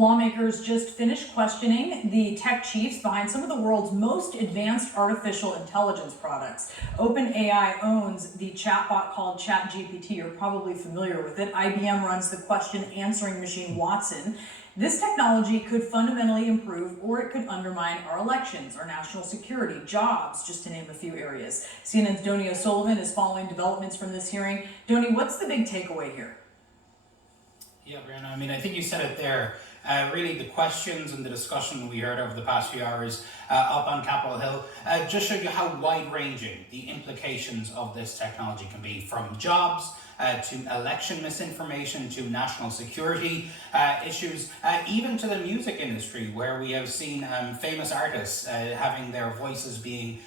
Lawmakers just finished questioning the tech chiefs behind some of the world's most advanced artificial intelligence products. OpenAI owns the chatbot called ChatGPT. You're probably familiar with it. IBM runs the question answering machine Watson. This technology could fundamentally improve, or it could undermine our elections, our national security, jobs, just to name a few areas. CNN's Donny O'Sullivan is following developments from this hearing. Donny, what's the big takeaway here? Yeah, Brianna, I mean, I think you said it there. Really, the questions and the discussion we heard over the past few hours up on Capitol Hill just showed you how wide-ranging the implications of this technology can be, from jobs to election misinformation, to national security issues, even to the music industry, where we have seen famous artists having their voices being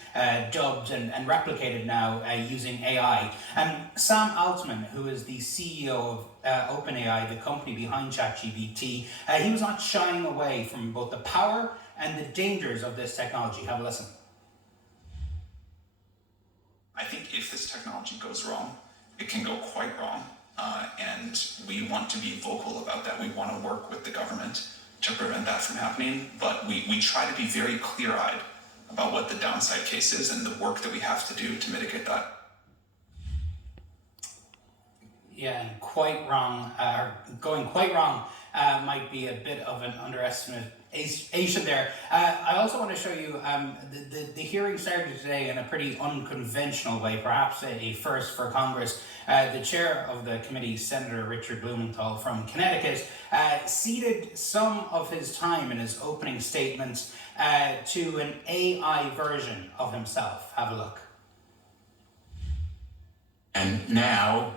dubbed and replicated now using AI. Sam Altman, who is the CEO of OpenAI, the company behind ChatGPT, he was not shying away from both the power and the dangers of this technology. Have a listen. I think if this technology goes wrong, it can go quite wrong, and we want to be vocal about that. We want to work with the government to prevent that from happening, but we try to be very clear-eyed about what the downside case is and the work that we have to do to mitigate that. Yeah, and quite wrong, going quite wrong might be a bit of an underestimation there. I also want to show you the hearing started today in a pretty unconventional way, perhaps a first for Congress. The chair of the committee, Senator Richard Blumenthal from Connecticut, ceded some of his time in his opening statements to an AI version of himself. Have a look. And now,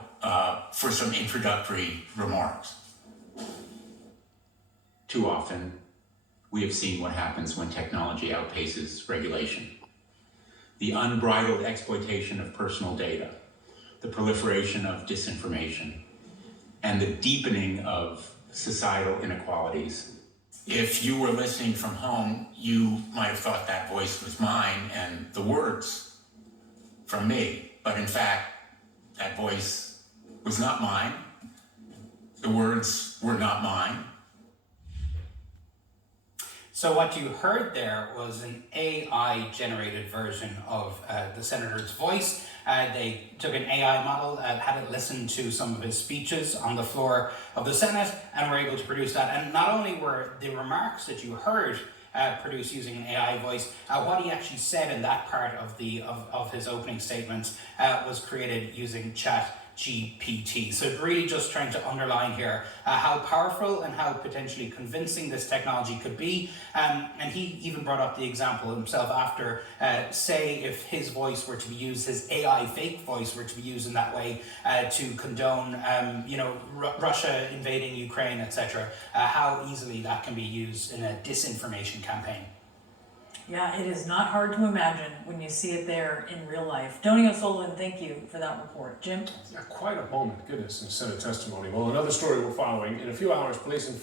for some introductory remarks. Too often, we have seen what happens when technology outpaces regulation. The unbridled exploitation of personal data, the proliferation of disinformation, and the deepening of societal inequalities. If you were listening from home, you might have thought that voice was mine and the words from me, but in fact, that voice was not mine. The words were not mine. So what you heard there was an AI-generated version of the senator's voice. They took an AI model, had it listen to some of his speeches on the floor of the Senate, and were able to produce that. And not only were the remarks that you heard produced using an AI voice, what he actually said in that part of his opening statements was created using ChatGPT. So really just trying to underline here how powerful and how potentially convincing this technology could be. And he even brought up the example himself after, say if his voice were to be used, his AI fake voice were to be used in that way to condone Russia invading Ukraine, etc., how easily that can be used in a disinformation campaign. Yeah, it is not hard to imagine when you see it there in real life. Donny O'Sullivan, thank you for that report. Jim? Yeah, quite a moment, goodness, in Senate testimony. Well, another story we're following. In a few hours, police